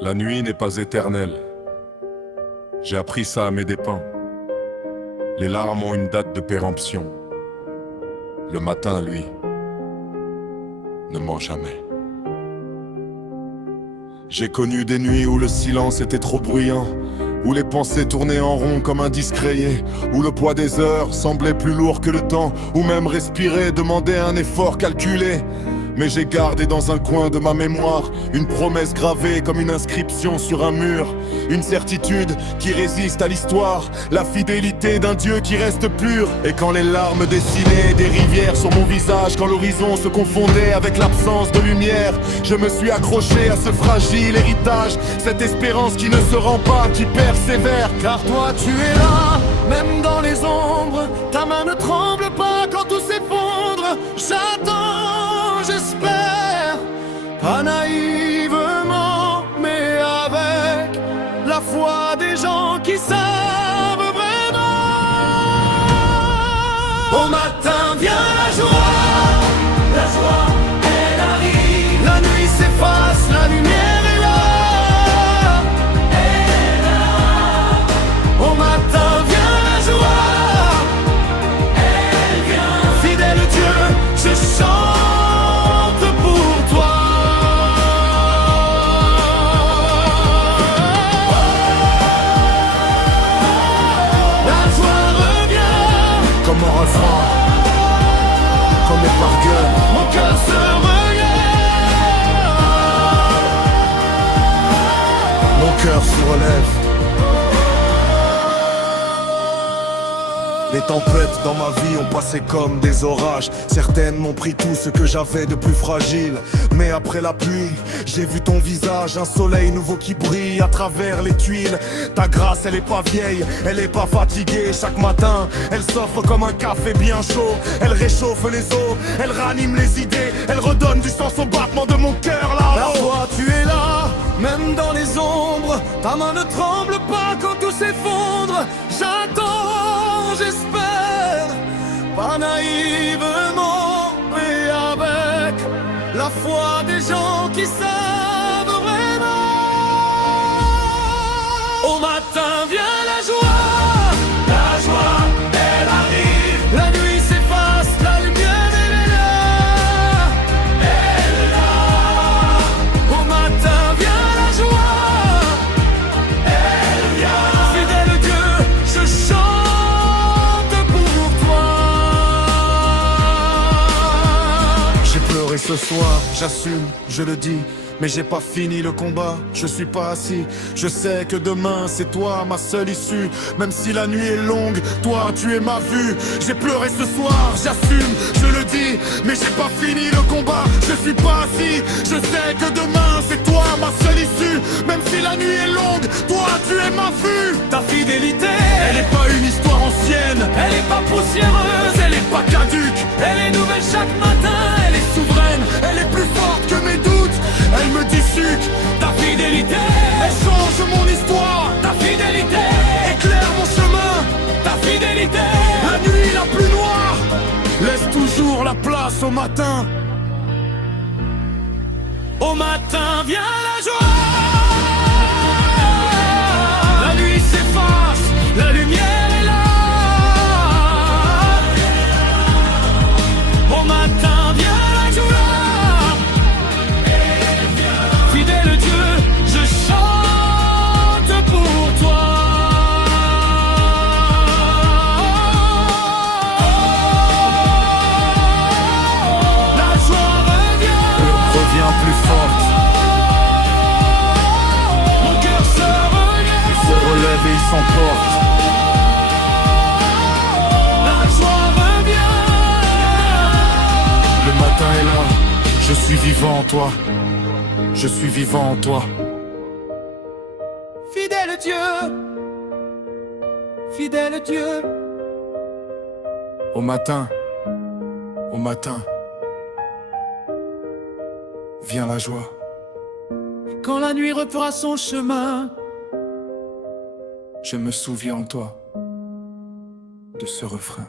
La nuit n'est pas éternelle. J'ai appris ça à mes dépens. Les larmes ont une date de péremption. Le matin, lui, ne ment jamais. J'ai connu des nuits où le silence était trop bruyant, où les pensées tournaient en rond comme un disque rayé, où le poids des heures semblait plus lourd que le temps, où même respirer demandait un effort calculé. Mais j'ai gardé dans un coin de ma mémoire une promesse gravée comme une inscription sur un mur, une certitude qui résiste à l'histoire, la fidélité d'un Dieu qui reste pur. Et quand les larmes dessinaient des rivières sur mon visage, quand l'horizon se confondait avec l'absence de lumière, je me suis accroché à ce fragile héritage, cette espérance qui ne se rend pas, qui persévère. Car toi tu es là, même dans les ombres, ta main ne tremble pas quand tout s'effondre. J'attends, j'espère, pas naïvement, mais avec la foi des gens qui savent vraiment. Au matin vient la joie, elle arrive. La nuit s'efface, la lumière est là, elle est là. Au matin vient la joie, elle vient. Fidèle Dieu, je chante pour toi. La joie revient Comme un refrain, comme les pargueurs. mon cœur se regarde. Mon cœur se relève. Les tempêtes dans ma vie ont passé comme des orages. Certaines m'ont pris tout ce que j'avais de plus fragile. Mais après la pluie, j'ai vu ton visage, un soleil nouveau qui brille à travers les tuiles. Ta grâce, elle est pas vieille, elle est pas fatiguée. Chaque matin, elle s'offre comme un café bien chaud. Elle réchauffe les eaux, elle ranime les idées. Elle redonne du sens au battement de mon cœur là-haut. Car toi tu es là, même dans les ombres. Ta main ne tremble pas quand tout s'effondre. J'attends, j'espère, pas naïvement, mais avec la foi des gens qui savent vraiment. Au matin vient la joie, elle arrive. La nuit s'efface, la lumière elle est là, elle est là. Au matin vient la joie, elle vient. Fidèle Dieu, je chante pour toi. J'ai pleuré ce soir, j'assume, je le dis. Mais j'ai pas fini le combat, je suis pas assis. Je sais que demain c'est toi ma seule issue. Même si la nuit est longue, toi tu es ma vue. J'ai pleuré ce soir, j'assume, je le dis. Mais j'ai pas fini le combat, je suis pas assis. Je sais que demain c'est toi ma seule issue. Même si la nuit est longue, toi tu es ma vue. Ta fidélité, Elle est pas une histoire ancienne, elle est pas poussiéreuse, elle est pas caduque. Elle est nouvelle chaque matin, elle est souveraine. elle est plus forte que mes doutes. Elle me dissuque, Ta fidélité, elle change mon histoire. ta fidélité, Éclaire mon chemin. ta fidélité. La nuit la plus noire laisse toujours la place au matin. Au matin vient la joie. La nuit s'efface, la lumière est là. Au matin vient la joie. Fidèle Dieu, je chante pour toi. La joie revient. Reviens plus forte, Mon cœur se il regarde. se relève et il s'emporte. La joie revient. Le matin est là, je suis vivant en toi. Je suis vivant en toi. Fidèle Dieu, fidèle Dieu. Au matin, vient la joie. Quand la nuit refera son chemin, Je me souviens en toi de ce refrain.